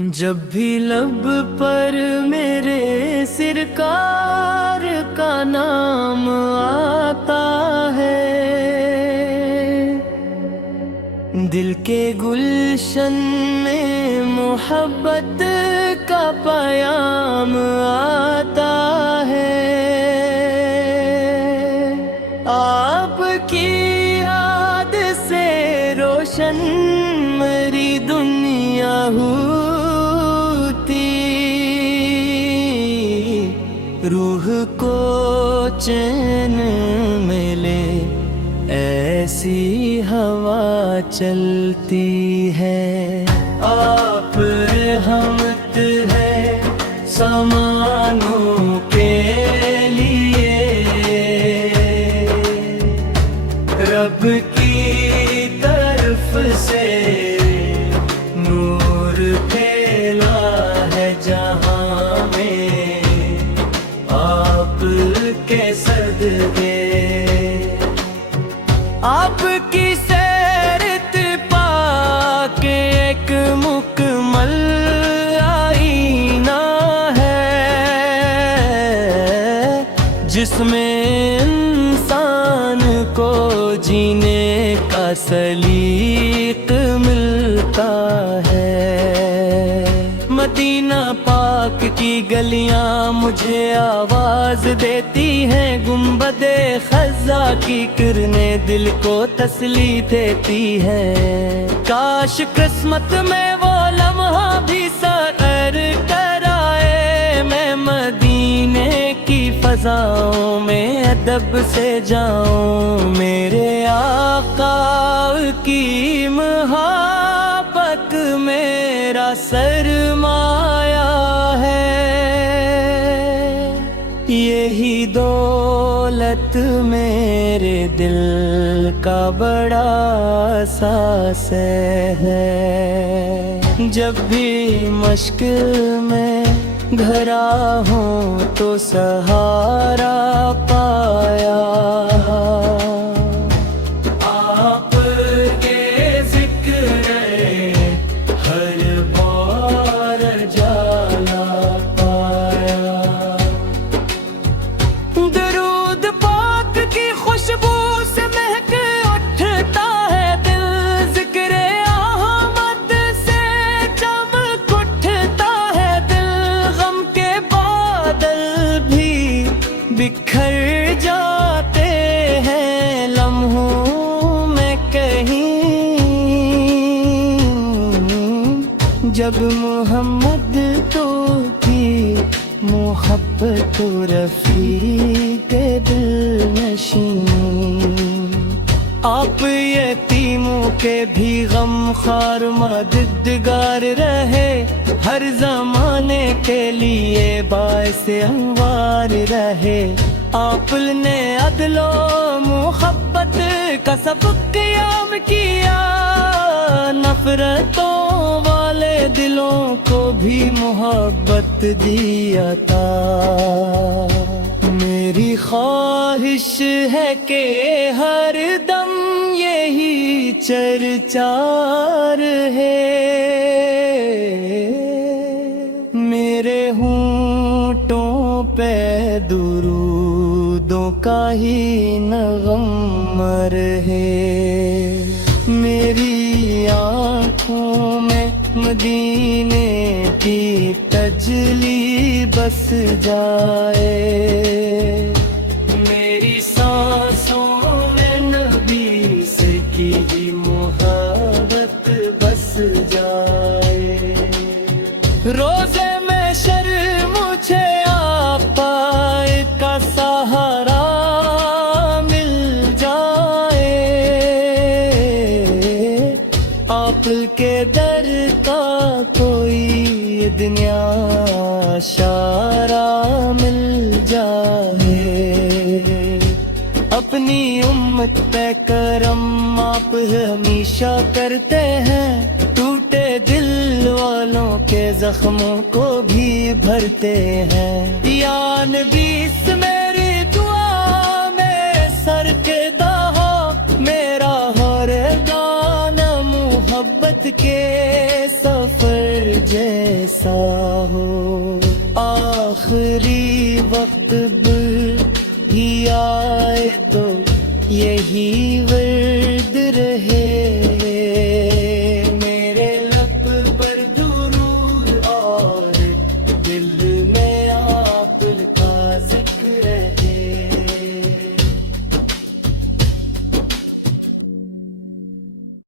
جب بھی لب پر میرے سرکار کا نام آتا ہے، دل کے گلشن میں محبت کا پیام آتا ہے۔ آپ کی یاد سے روشن میری دنیا ہوتی، روح کو چین ملے ایسی ہوا چلتی ہے۔ آپ رحمت ہے سامانوں کے لیے، رب کی طرف سے نور پھیلا ہے جہاں میں آپ کے صدقے۔ آپ کی سیرت پا کے ایک مکمل آئینہ ہے، جس میں انسان کو جینے کا سلیق ملتا ہے۔ مدینہ پاک کی گلیاں مجھے آواز دیتی ہیں، گنبد خزا کی کرنیں دل کو تسلی دیتی ہیں۔ کاش قسمت میں وہ لمحہ بھی سفر کرائے، میں مدینے کی فضاؤں میں ادب سے جاؤں۔ میرے آقا کی محبت میرا سرمایہ ہے، یہی دولت میرے دل کا بڑا احساس ہے۔ جب بھی مشکل میں گھرا ہوں تو سہارا پایا، آپ کے ذکر ہر بار جالا پایا۔ درود پاک کی خوشبو سے مہک اٹھتا ہے دل، ذکر احمد سے چمک اٹھتا ہے دل، غم کے بادل بھی بکھر جاتے ہیں لمحوں میں کہیں، جب محمد تو کی محبت رفیق دل نشین۔ آپ یتیموں کے بھی غم خوار مددگار رہے، ہر زمانے کے لیے باعث انوار رہے۔ آپ نے عدل و محبت کا سبق قیام کیا، نفرتوں والے دلوں کو بھی محبت دی عطا۔ میری خواہش ہے کہ ہر دم یہی چرچار ہے، میرے ہونٹوں پہ درودوں کا ہی نغم رہے، میری آنکھوں میں مدینے کی تجلی بس جائے، میری سانسوں میں نبی سے کی محبت بس جائے۔ روزے میں شر مجھے آقا کا سہارا مل جائے، آپ کے در کا کوئی دنیا اشارہ مل جائے۔ اپنی امت پہ کرم آپ ہمیشہ کرتے ہیں، ٹوٹے دل والوں کے زخموں کو بھی بھرتے ہیں۔ یا نبی اس میری دعا میں سر کے دہا، میرا ہر گانا محبت کے سفر جے ایسا ہو آخری وقت بھی آئے تو یہی